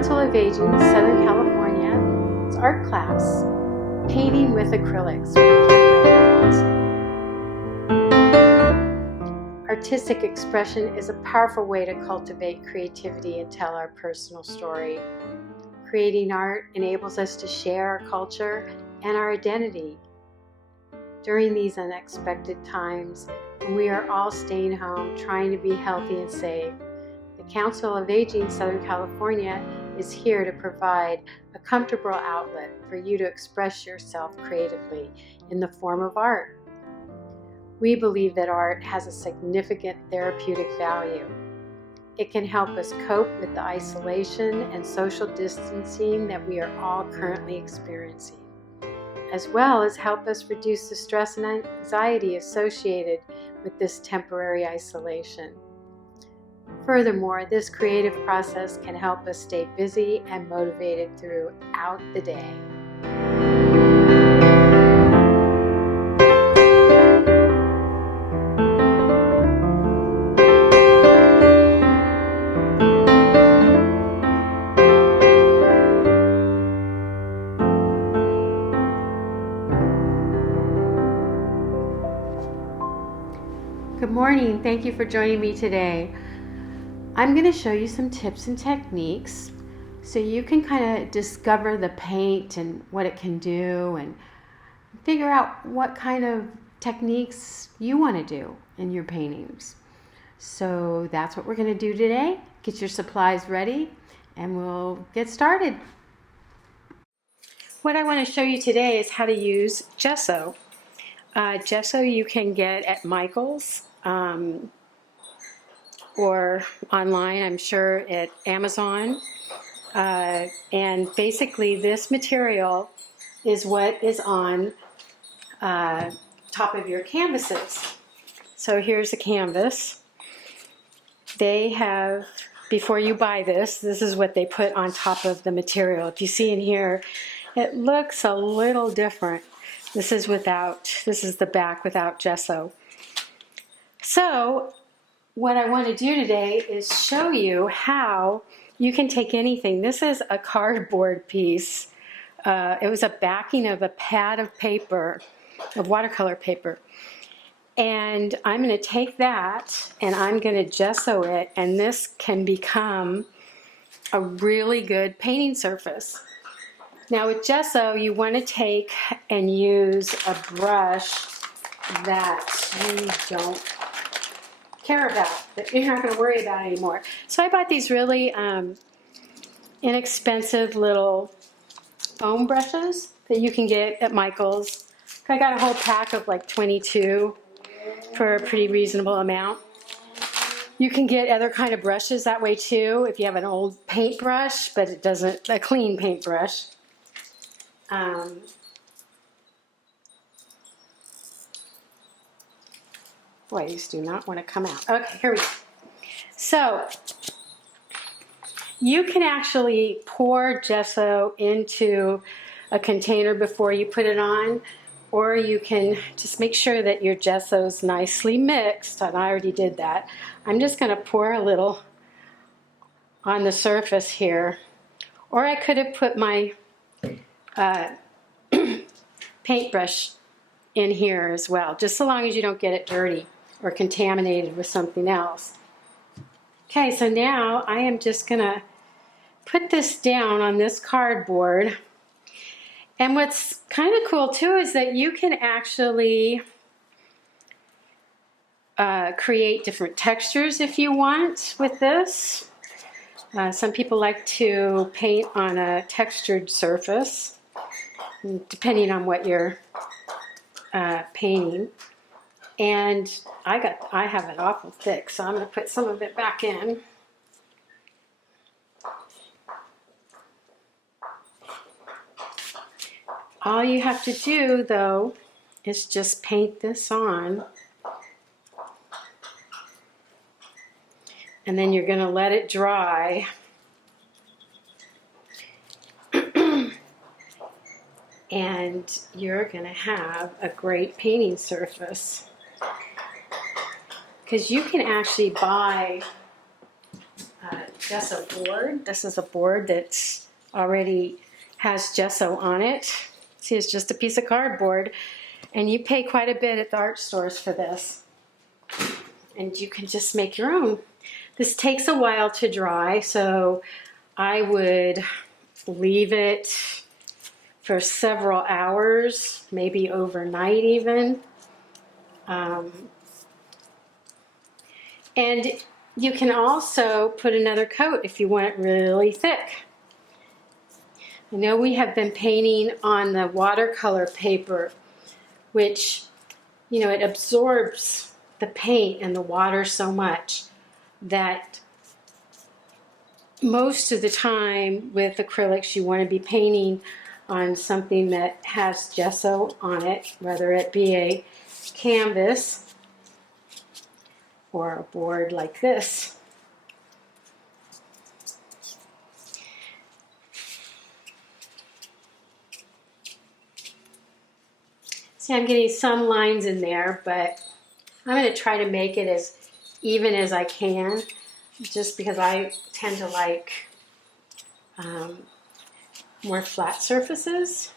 Council of Aging, Southern California. It's art class, painting with acrylics. Artistic expression is a powerful way to cultivate creativity and tell our personal story. Creating art enables us to share our culture and our identity. During these unexpected times, when we are all staying home, trying to be healthy and safe, the Council of Aging Southern California is here to provide a comfortable outlet for you to express yourself creatively in the form of art. We believe that art has a significant therapeutic value. It can help us cope with the isolation and social distancing that we are all currently experiencing, as well as help us reduce the stress and anxiety associated with this temporary isolation. Furthermore, this creative process can help us stay busy and motivated throughout the day. Good morning. Thank you for joining me today. I'm going to show you some tips and techniques so you can kind of discover the paint and what it can do and figure out what kind of techniques you want to do in your paintings. So that's what we're going to do today. Get your supplies ready and we'll get started. What I want to show you today is how to use gesso. Gesso you can get at Michael's or online, I'm sure at Amazon. And basically this material is what is on top of your canvases. So here's a canvas. They have, before you buy this is what they put on top of the material. If you see in here, it looks a little different. This is the back without gesso. So what I want to do today is show you how you can take anything. This is a cardboard piece. It was a backing of a pad of paper, of watercolor paper. And I'm going to take that and I'm going to gesso it, and this can become a really good painting surface. Now with gesso, you want to take and use a brush that you don't care about, that you're not going to worry about anymore. So I bought these really inexpensive little foam brushes that you can get at Michael's. I got a whole pack of like 22 for a pretty reasonable amount. You can get other kind of brushes that way too, if you have an old paintbrush, but it doesn't, a clean paintbrush. Boy, these do not want to come out. Okay, here we go. So, you can actually pour gesso into a container before you put it on, or you can just make sure that your gesso is nicely mixed, and I already did that. I'm just going to pour a little on the surface here, or I could have put my paintbrush in here as well, just so long as you don't get it dirty or contaminated with something else. Okay, so now I am just going to put this down on this cardboard. And what's kind of cool too is that you can actually create different textures if you want with this. Some people like to paint on a textured surface, depending on what you're painting. And I have it awful thick, so I'm going to put some of it back in. All you have to do, though, is just paint this on. And then you're going to let it dry. And you're going to have a great painting surface. Because you can actually buy gesso board. This is a board that's already has gesso on it. See, it's just a piece of cardboard, and you pay quite a bit at the art stores for this. And you can just make your own. This takes a while to dry, so I would leave it for several hours, maybe overnight even. And you can also put another coat if you want it really thick. I know we have been painting on the watercolor paper, which, you know, it absorbs the paint and the water so much that most of the time with acrylics you want to be painting on something that has gesso on it, whether it be a canvas or a board like this. See, I'm getting some lines in there, but I'm going to try to make it as even as I can, just because I tend to like more flat surfaces.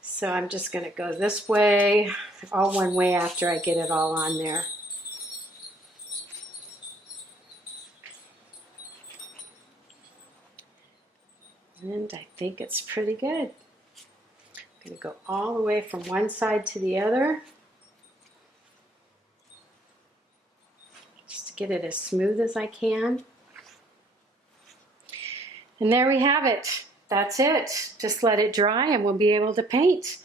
So I'm just going to go this way, all one way after I get it all on there. And I think it's pretty good. I'm going to go all the way from one side to the other, just to get it as smooth as I can. And there we have it. That's it. Just let it dry and we'll be able to paint.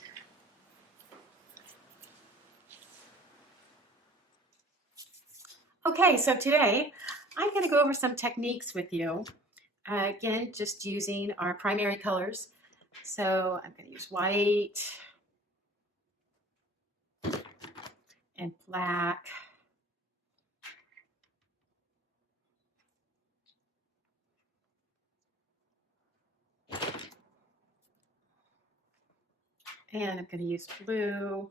Okay, so today I'm going to go over some techniques with you. Again, just using our primary colors. So I'm going to use white and black. And I'm going to use blue.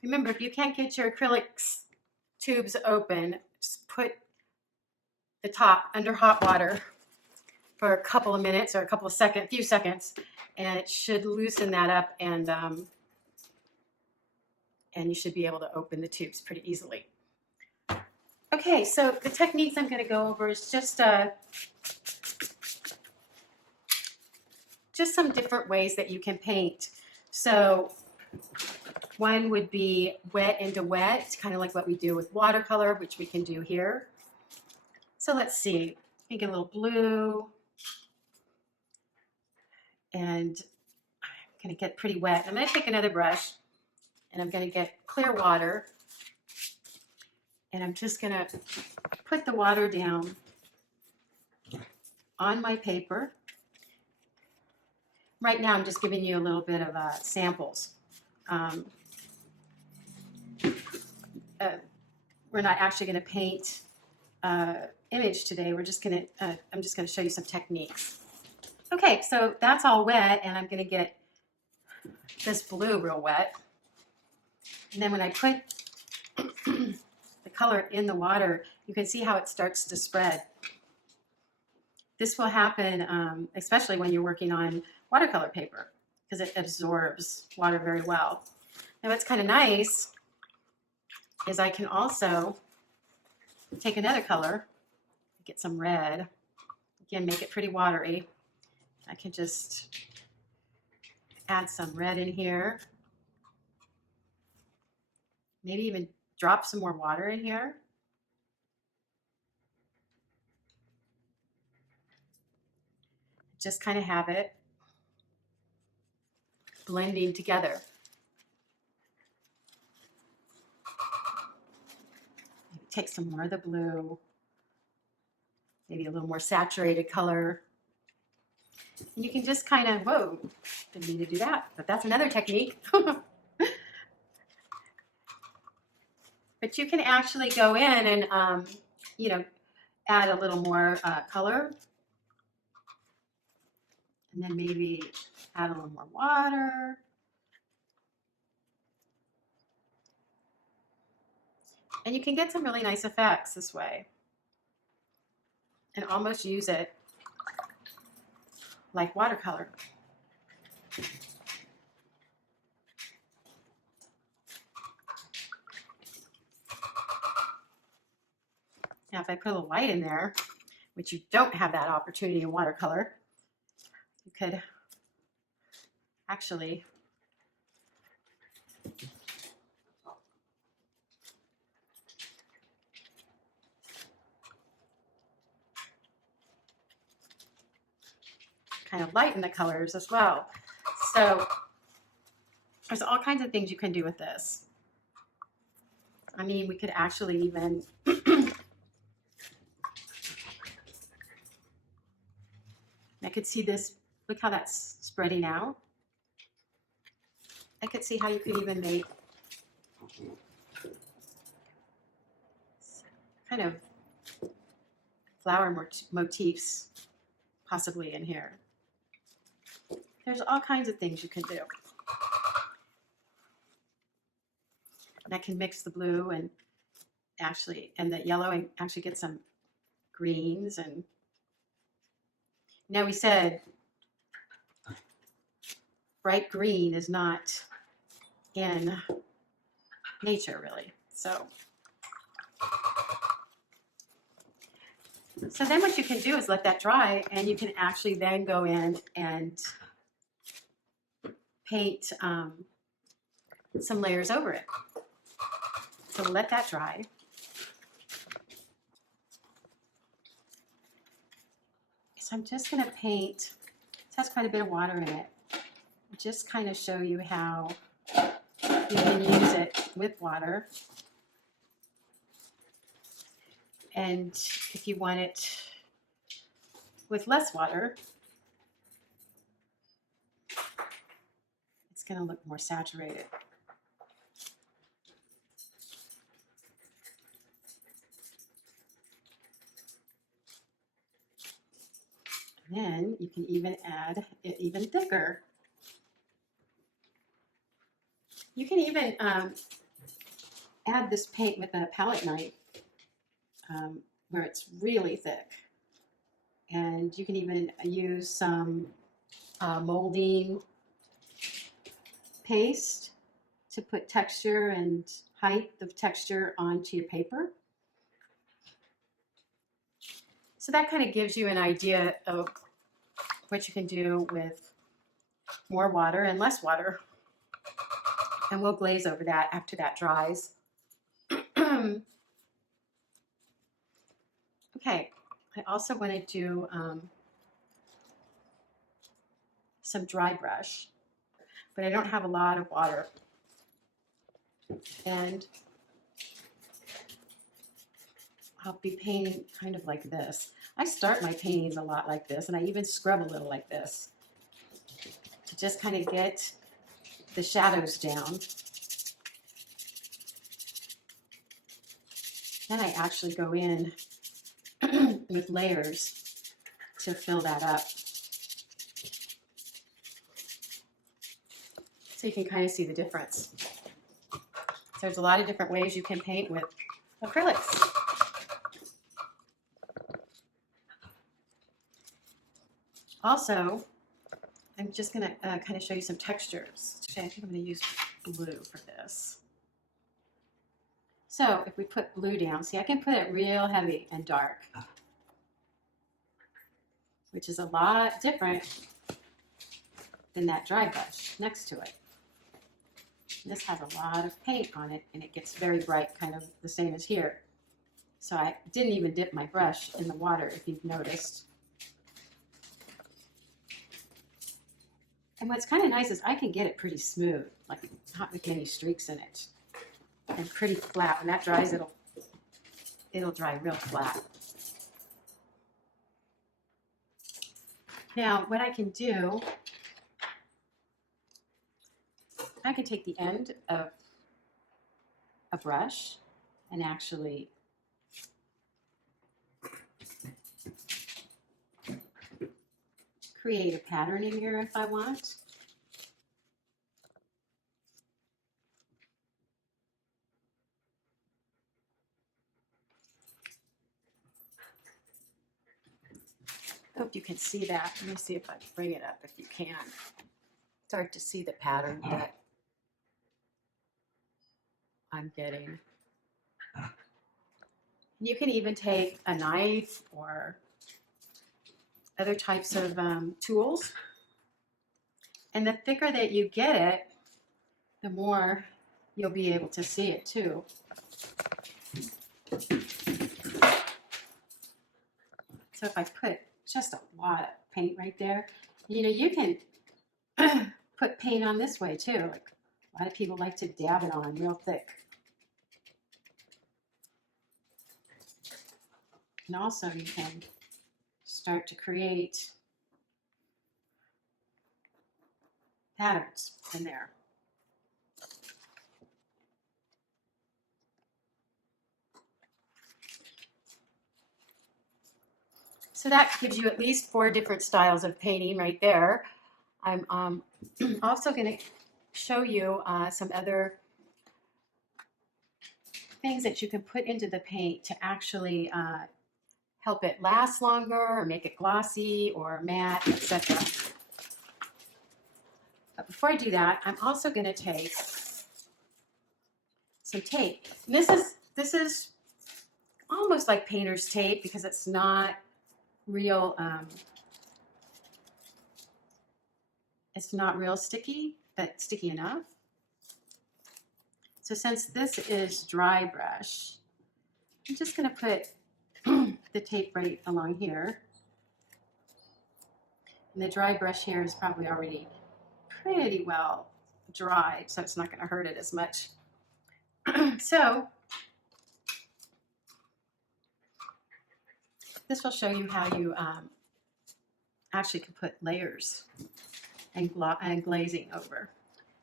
Remember, if you can't get your acrylics tubes open, just put the top under hot water for a couple of minutes or a few seconds, and it should loosen that up, and you should be able to open the tubes pretty easily. Okay, so the techniques I'm going to go over is just some different ways that you can paint. So one would be wet into wet, kind of like what we do with watercolor, which we can do here. So let's see, let me get a little blue, and I'm going to get pretty wet. I'm going to take another brush, and I'm going to get clear water, and I'm just going to put the water down on my paper. Right now I'm just giving you a little bit of samples. We're not actually going to paint image today. We're just going to, I'm just going to show you some techniques. Okay, so that's all wet, and I'm going to get this blue real wet. And then when I put the color in the water, you can see how it starts to spread. This will happen especially when you're working on watercolor paper, because it absorbs water very well. Now what's kind of nice is I can also take another color, get some red, again make it pretty watery. I can just add some red in here, maybe even drop some more water in here. Just kind of have it blending together. Take some more of the blue, maybe a little more saturated color. And you can just kind of, whoa, didn't need to do that, but that's another technique. But you can actually go in and, you know, add a little more color. And then maybe add a little more water. And you can get some really nice effects this way and almost use it like watercolor. Now, if I put a little white in there, which you don't have that opportunity in watercolor, you could actually kind of lighten the colors as well. So there's all kinds of things you can do with this. I mean, we could actually even I could see this, look how that's spreading out. I could see how you could even make kind of flower motifs possibly in here. There's all kinds of things you can do. And I can mix the blue and the yellow and actually get some greens. And now we said bright green is not in nature really. So then what you can do is let that dry, and you can actually then go in and paint some layers over it. So let that dry. So I'm just going to paint. It has quite a bit of water in it. Just kind of show you how you can use it with water. And if you want it with less water, it's going to look more saturated. And then you can even add it even thicker. You can even add this paint with a palette knife where it's really thick. And you can even use some molding paste to put texture and height of texture onto your paper. So that kind of gives you an idea of what you can do with more water and less water. And we'll glaze over that after that dries. Okay, I also want to do some dry brush, but I don't have a lot of water. And I'll be painting kind of like this. I start my paintings a lot like this, and I even scrub a little like this to just kind of get the shadows down. Then I actually go in with layers to fill that up. So you can kind of see the difference. So there's a lot of different ways you can paint with acrylics. Also, I'm just going to kind of show you some textures. Actually, I think I'm going to use blue for this. So if we put blue down, see, I can put it real heavy and dark, which is a lot different than that dry brush next to it. This has a lot of paint on it, and it gets very bright, kind of the same as here. So I didn't even dip my brush in the water, if you've noticed. And what's kind of nice is I can get it pretty smooth, like not with any streaks in it, and pretty flat. When that dries, it'll dry real flat. Now, what I can do, I can take the end of a brush and actually create a pattern in here if I want. I hope you can see that. Let me see if I can bring it up if you can. Start to see the pattern that I'm getting. You can even take a knife or other types of tools. And the thicker that you get it, the more you'll be able to see it too. So if I put just a lot of paint right there, you know, you can put paint on this way too. Like a lot of people like to dab it on real thick. And also you can start to create patterns in there. So that gives you at least 4 different styles of painting right there. I'm also going to show you some other things that you can put into the paint to actually help it last longer or make it glossy or matte, etc. But before I do that, I'm also going to take some tape. And this is almost like painter's tape because it's not real. It's not real sticky, but sticky enough. So since this is dry brush, I'm just going to put the tape right along here. And the dry brush here is probably already pretty well dried, so it's not going to hurt it as much. So this will show you how you actually can put layers and glazing over.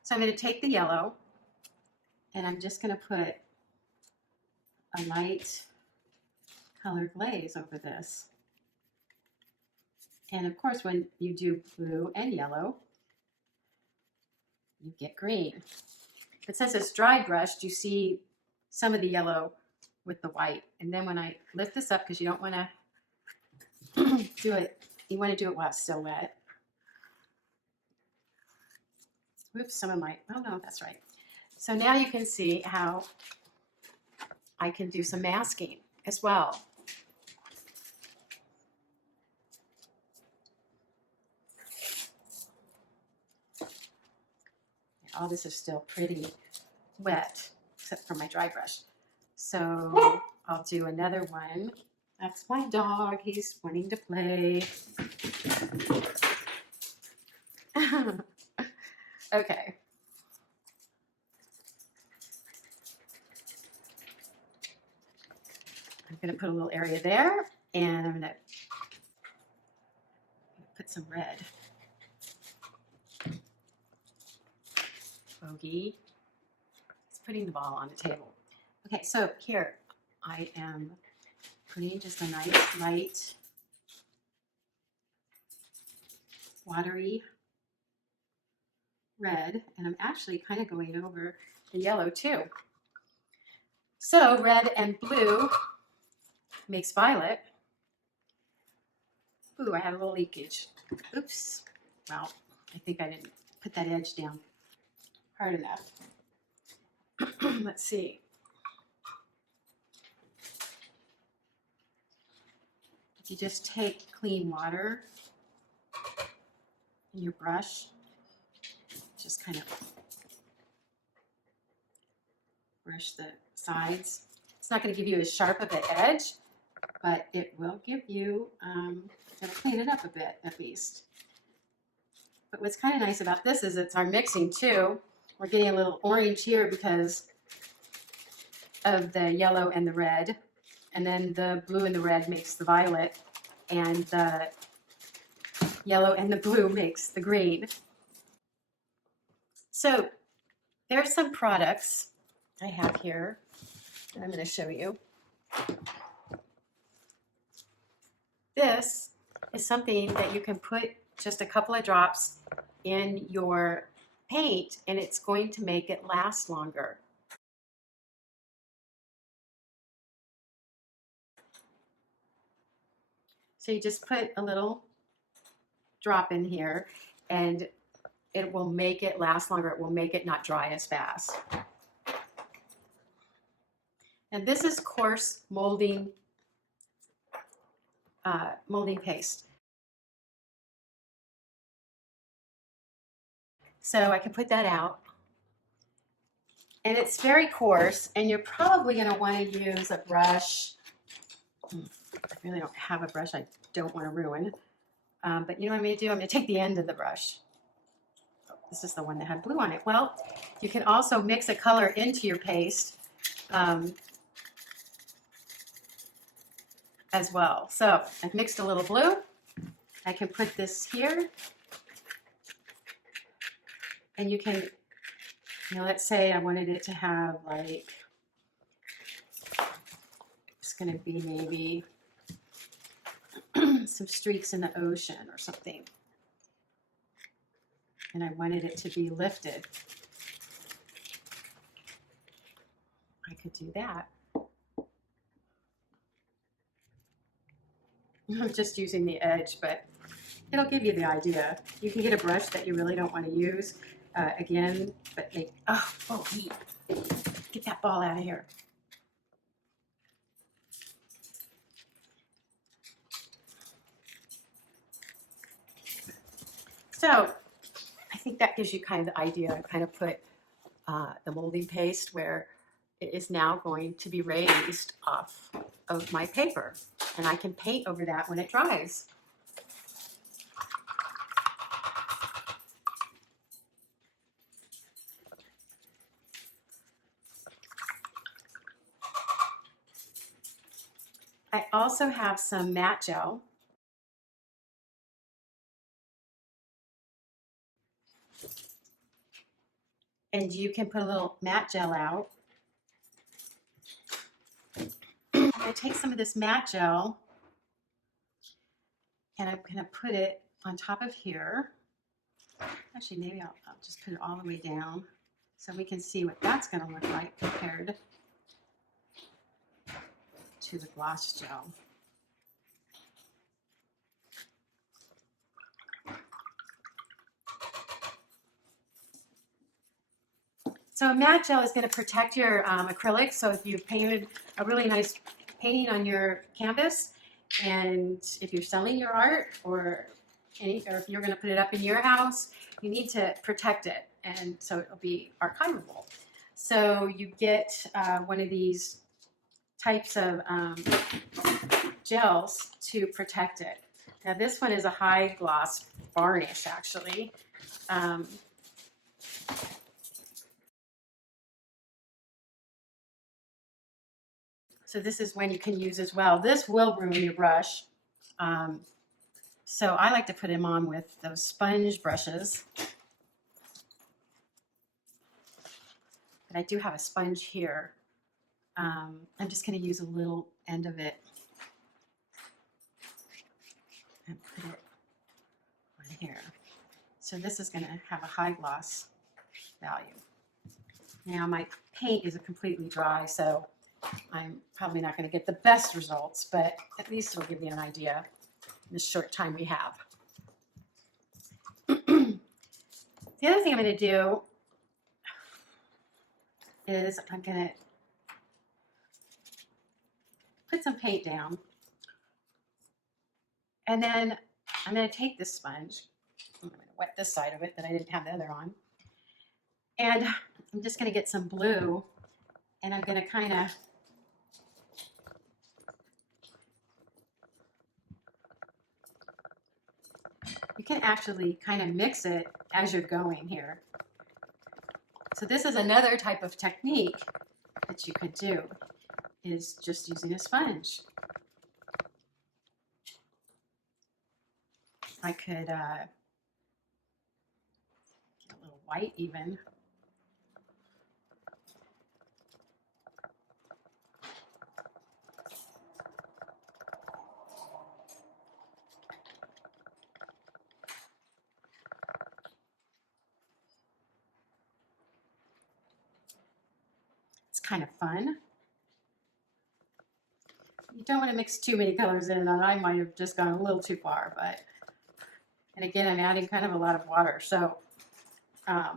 So I'm going to take the yellow and I'm just going to put a light color glaze over this. And of course, when you do blue and yellow, you get green. But since it's dry brushed, you see some of the yellow with the white. And then when I lift this up, because you don't want to do it, you want to do it while it's still wet. Oops, some of my, oh no, that's right. So now you can see how I can do some masking as well. All this is still pretty wet, except for my dry brush. So I'll do another one. That's my dog. He's wanting to play. Okay. I'm going to put a little area there, and I'm going to put some red. Bogey. It's putting the ball on the table. Okay, so here I am putting just a nice light, watery red, and I'm actually kind of going over the yellow too. So red and blue makes violet. Ooh, I had a little leakage. Oops. Well, I think I didn't put that edge down hard enough. Let's see. If you just take clean water in your brush, just kind of brush the sides. It's not going to give you as sharp of an edge, but it will give you, it'll clean it up a bit at least. But what's kind of nice about this is it's our mixing too. We're getting a little orange here because of the yellow and the red. And then the blue and the red makes the violet. And the yellow and the blue makes the green. So there's some products I have here that I'm going to show you. This is something that you can put just a couple of drops in your paint, and it's going to make it last longer. So you just put a little drop in here, and it will make it last longer. It will make it not dry as fast. And this is coarse molding paste. So I can put that out. And it's very coarse, and you're probably going to want to use a brush. I really don't have a brush I don't want to ruin. But you know what I'm going to do? I'm going to take the end of the brush. This is the one that had blue on it. Well, you can also mix a color into your paste as well. So I've mixed a little blue. I can put this here. And you can, you know, let's say I wanted it to have like, it's going to be maybe some streaks in the ocean or something. And I wanted it to be lifted. I could do that. I'm just using the edge, but it'll give you the idea. You can get a brush that you really don't want to use again, but they, heat. Get that ball out of here. So I think that gives you kind of the idea. I kind of put the molding paste where it is now going to be raised off of my paper, and I can paint over that when it dries. I also have some matte gel. And you can put a little matte gel out. I'm going to take some of this matte gel and I'm going to put it on top of here. Actually, maybe I'll just put it all the way down so we can see what that's going to look like compared to the gloss gel. So a matte gel is going to protect your acrylics. So if you've painted a really nice painting on your canvas, and if you're selling your art or if you're going to put it up in your house, you need to protect it, and so it'll be archivable. So you get one of these types of gels to protect it. Now this one is a high gloss varnish, actually. So this is one you can use as well. This will ruin your brush. So I like to put them on with those sponge brushes. But I do have a sponge here. I'm just going to use a little end of it and put it on here. So this is going to have a high gloss value. Now my paint is completely dry, so I'm probably not going to get the best results, but at least it'll give you an idea in the short time we have. The other thing I'm going to do is I'm going to put some paint down, and then I'm going to take this sponge. I'm going to wet this side of it that I didn't have the other on, and I'm just going to get some blue, and I'm going to kind of you can actually kind of mix it as you're going here. So this is another type of technique that you could do, is just using a sponge. I could get a little white even. kind of fun. You don't want to mix too many colors in, and I might have just gone a little too far, but, and again, I'm adding kind of a lot of water, so, but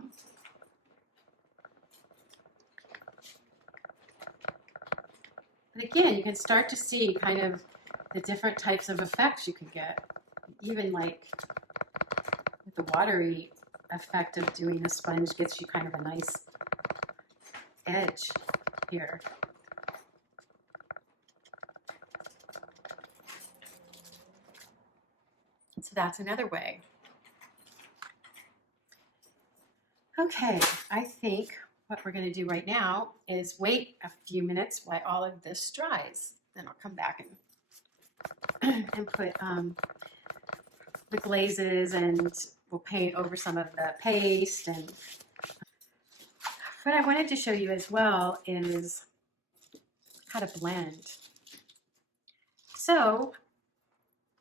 again, you can start to see kind of the different types of effects you can get, even like with the watery effect of doing the sponge gets you kind of a nice edge here. So that's another way. Okay, I think what we're going to do right now is wait a few minutes while all of this dries. Then I'll come back and put the glazes, and we'll paint over some of the paste. And what I wanted to show you as well is how to blend. So,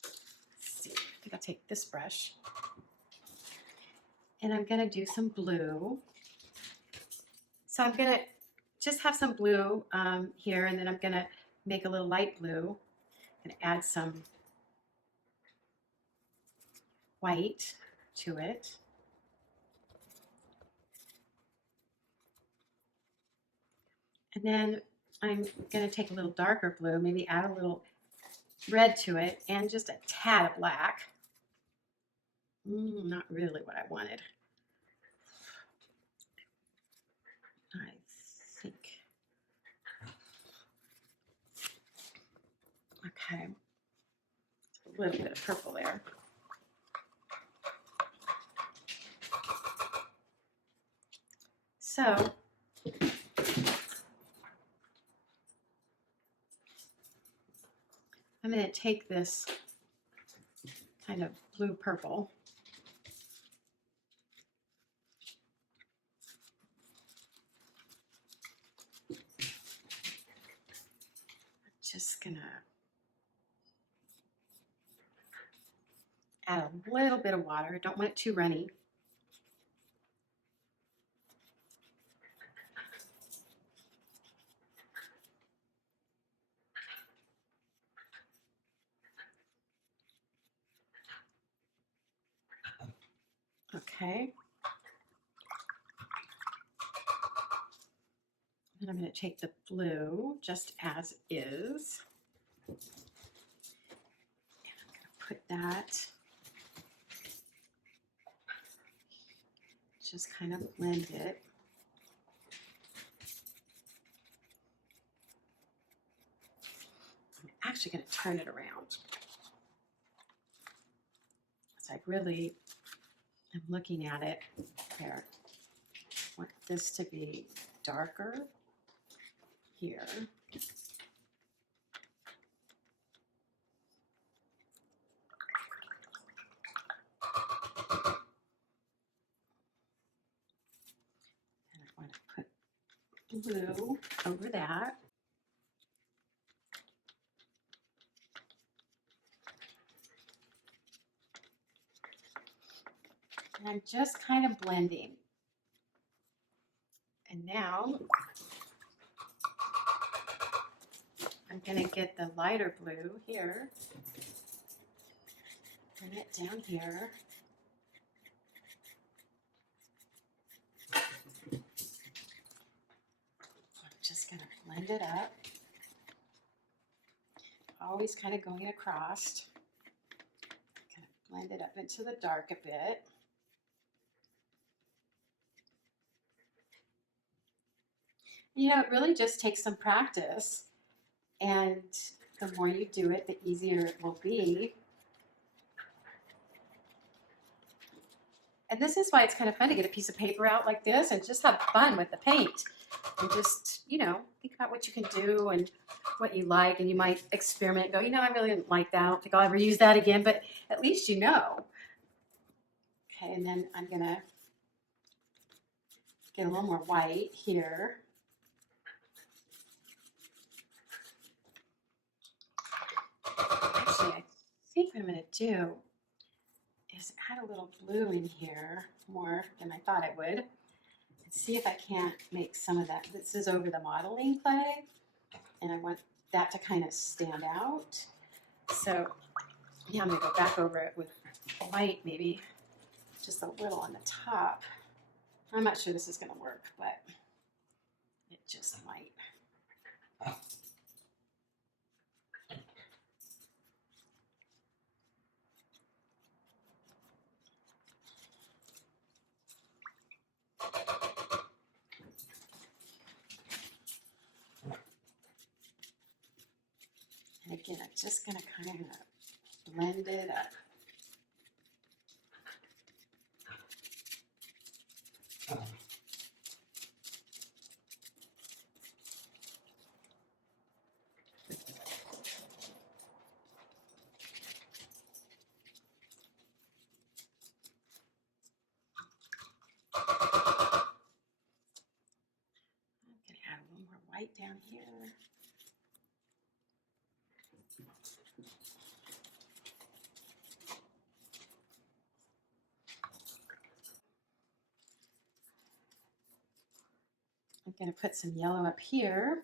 let's see, I think I'll take this brush, and I'm going to do some blue. So I'm going to just have some blue here, and then I'm going to make a little light blue and add some white to it. And then I'm going to take a little darker blue, maybe add a little red to it, and just a tad of black. Not really what I wanted. I think. Okay. A little bit of purple there. So, I'm going to take this kind of blue purple. Just going to add a little bit of water. I don't want it too runny. Okay. And I'm going to take the blue just as is. And I'm going to put that, just kind of blend it. I'm actually going to turn it around. So I really am looking at it there. I want this to be darker here. And I want to put blue over that. And I'm just kind of blending. And now I'm going to get the lighter blue here, bring it down here. I'm just going to blend it up. Always kind of going across. Kind of blend it up into the dark a bit. You know, it really just takes some practice, and the more you do it, the easier it will be. And this is why it's kind of fun to get a piece of paper out like this and just have fun with the paint. And just, you know, think about what you can do and what you like, and you might experiment and go, you know, I really didn't like that. I don't think I'll ever use that again, but at least you know. Okay, and then I'm going to get a little more white here. Actually, I think what I'm going to do is add a little blue in here, more than I thought I would. see if I can't make some of that. This is over the modeling clay, and I want that to kind of stand out. So yeah, I'm gonna go back over it with white, maybe just a little on the top. I'm not sure this is gonna work, but it just might. And again, I'm just gonna kind of blend it up. I'm gonna add a little more white down here. I'm gonna put some yellow up here.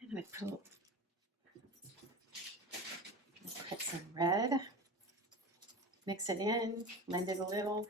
And I'm gonna put some red, mix it in, blend it a little.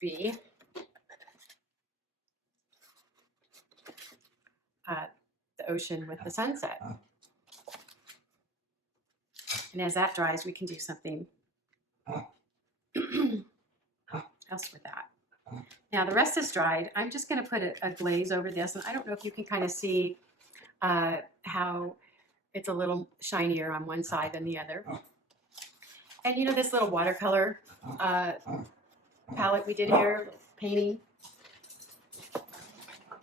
B. The ocean with the sunset. And as that dries, we can do something else with that. Now the rest is dried. I'm just going to put a glaze over this, and I don't know if you can kind of see how it's a little shinier on one side than the other. And you know this little watercolor palette we did here, painting,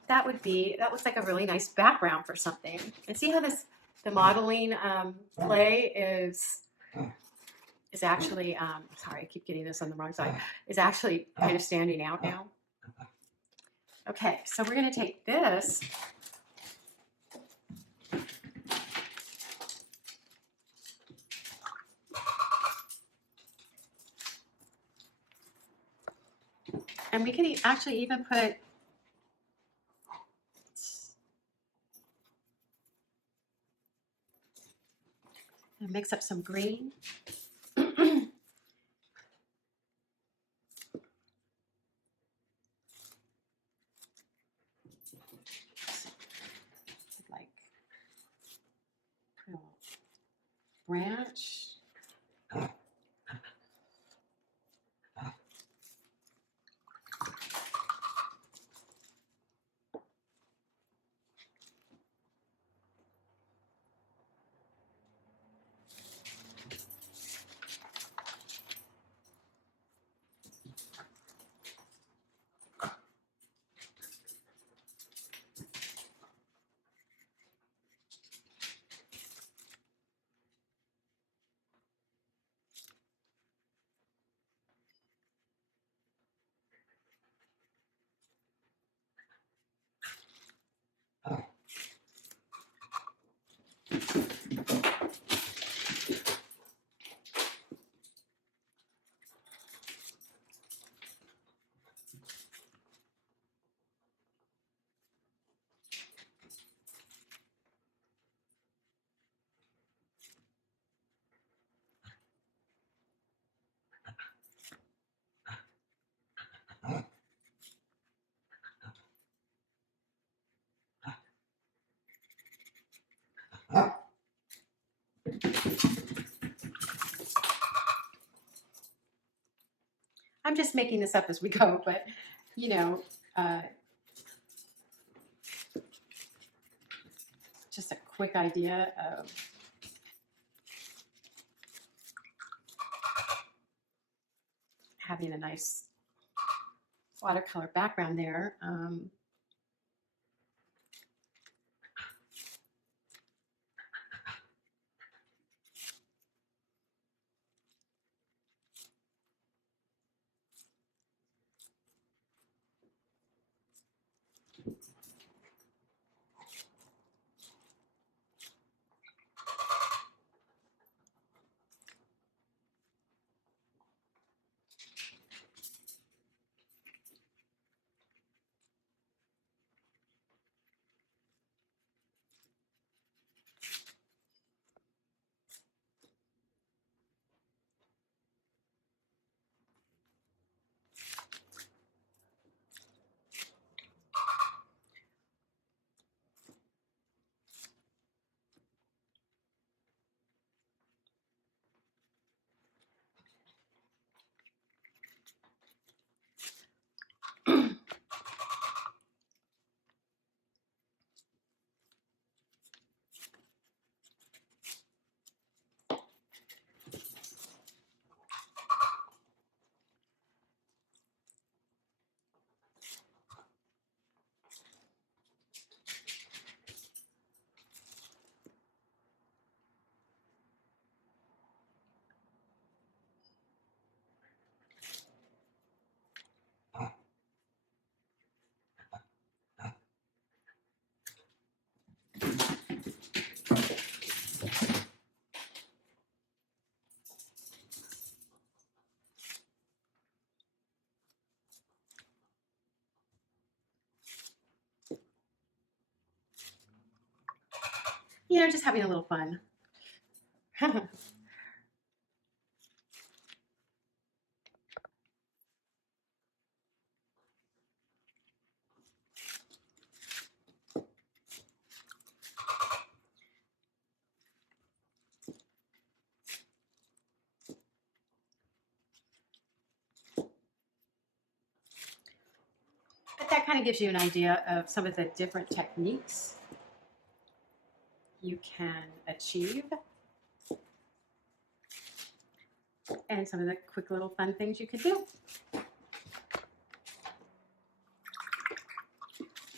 that looks like a really nice background for something. And see how the modeling clay is actually, sorry, I keep getting this on the wrong side, is actually kind of standing out now. Okay, so we're going to take this and we can actually even put and mix up some green. Like a branch. I'm just making this up as we go, but you know, just a quick idea of having a nice watercolor background there. You know, just having a little fun. But that kind of gives you an idea of some of the different techniques you can achieve and some of the quick little fun things you can do.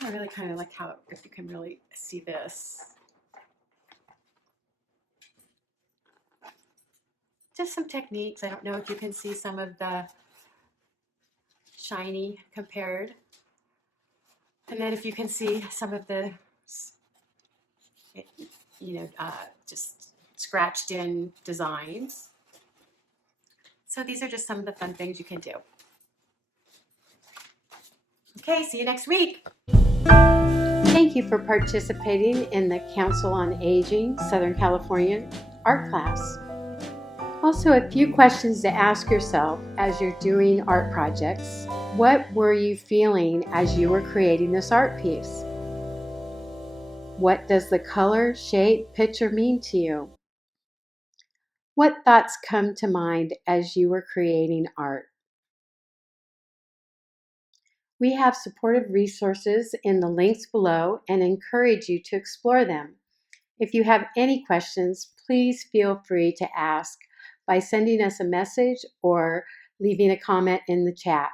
I really kind of like how, if you can really see this. Just some techniques. I don't know if you can see some of the shiny compared. And then if you can see some of the, just scratched in designs. So these are just some of the fun things you can do. Okay, see you next week. Thank you for participating in the Council on Aging Southern California art class. Also, a few questions to ask yourself as you're doing art projects. What were you feeling as you were creating this art piece? What does the color, shape, picture mean to you? What thoughts come to mind as you were creating art? We have supportive resources in the links below and encourage you to explore them. If you have any questions, please feel free to ask by sending us a message or leaving a comment in the chat.